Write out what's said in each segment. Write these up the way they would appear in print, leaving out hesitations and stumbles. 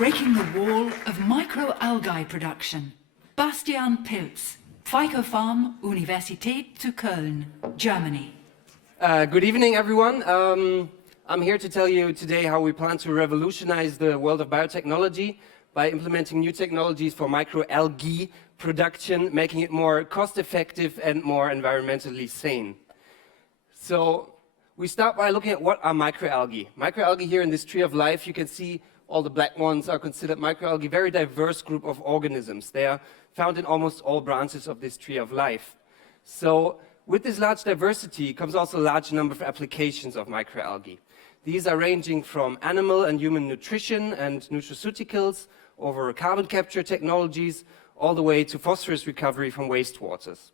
breaking the wall of microalgae production. Bastian Piltz, Phycofarm, Universität zu Köln, Germany. Good evening, everyone. I'm here to tell you today how we plan to revolutionize the world of biotechnology by implementing new technologies for microalgae production, making it more cost-effective and more environmentally sane. So we start by looking at what are microalgae. Microalgae here in this tree of life, you can see all the black ones are considered microalgae, very diverse group of organisms. They are found in almost all branches of this tree of life. So with this large diversity comes also a large number of applications of microalgae. These are ranging from animal and human nutrition and nutraceuticals over carbon capture technologies, all the way to phosphorus recovery from wastewaters.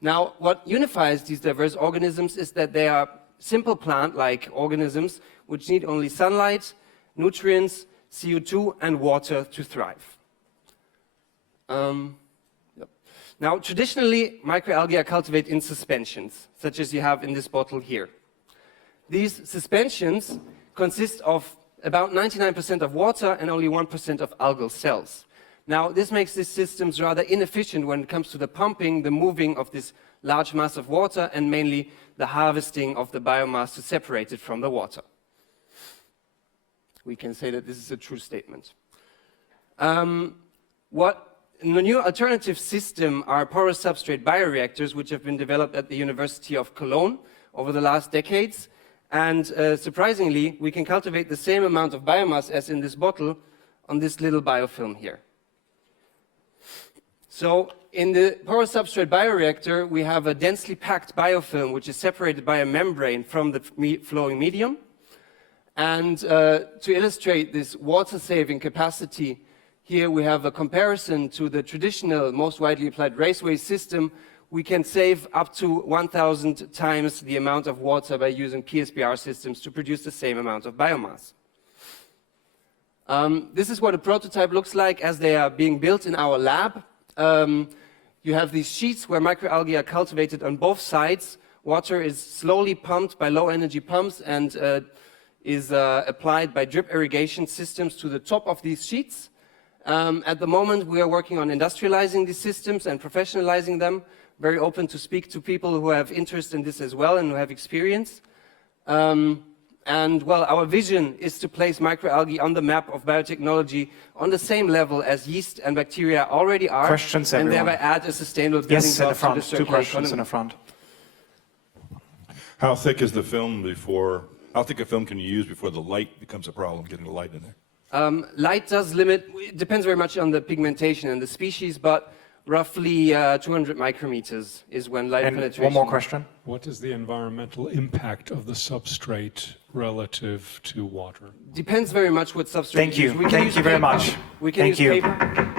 Now, what unifies these diverse organisms is that they are simple plant-like organisms which need only sunlight, nutrients, CO2 and water to thrive. Now, traditionally, microalgae are cultivated in suspensions, such as you have in this bottle here. These suspensions consist of about 99% of water and only 1% of algal cells. Now, this makes these systems rather inefficient when it comes to the pumping, the moving of this large mass of water, and mainly the harvesting of the biomass to separate it from the water. We can say that this is a true statement. The new alternative system are porous substrate bioreactors, which have been developed at the University of Cologne over the last decades. And surprisingly, we can cultivate the same amount of biomass as in this bottle on this little biofilm here. So in the porous substrate bioreactor, we have a densely packed biofilm, which is separated by a membrane from the flowing medium. And to illustrate this water-saving capacity, here we have a comparison to the traditional, most widely applied raceway system. We can save up to 1,000 times the amount of water by using PSBR systems to produce the same amount of biomass. This is what a prototype looks like as they are being built in our lab. You have these sheets where microalgae are cultivated on both sides. Water is slowly pumped by low-energy pumps and is applied by drip irrigation systems to the top of these sheets. At the moment, we are working on industrializing these systems and professionalizing them. Very open to speak to people who have interest in this as well and who have experience. Well, our vision is to place microalgae on the map of biotechnology on the same level as yeast and bacteria already are. Questions, and everyone? thereby add a sustainable building block to the circular Two questions economy. in the front. How thick is the film before, how thick a film can you use before the light becomes a problem, getting the light in there? Light does limit, it depends very much on the pigmentation and the species, but roughly 200 micrometers is when light penetration. One more question. What is the environmental impact of the substrate relative to water? Depends very much what substrate Thank you. use. We can Thank use you very paper. much. We can Thank use you. paper.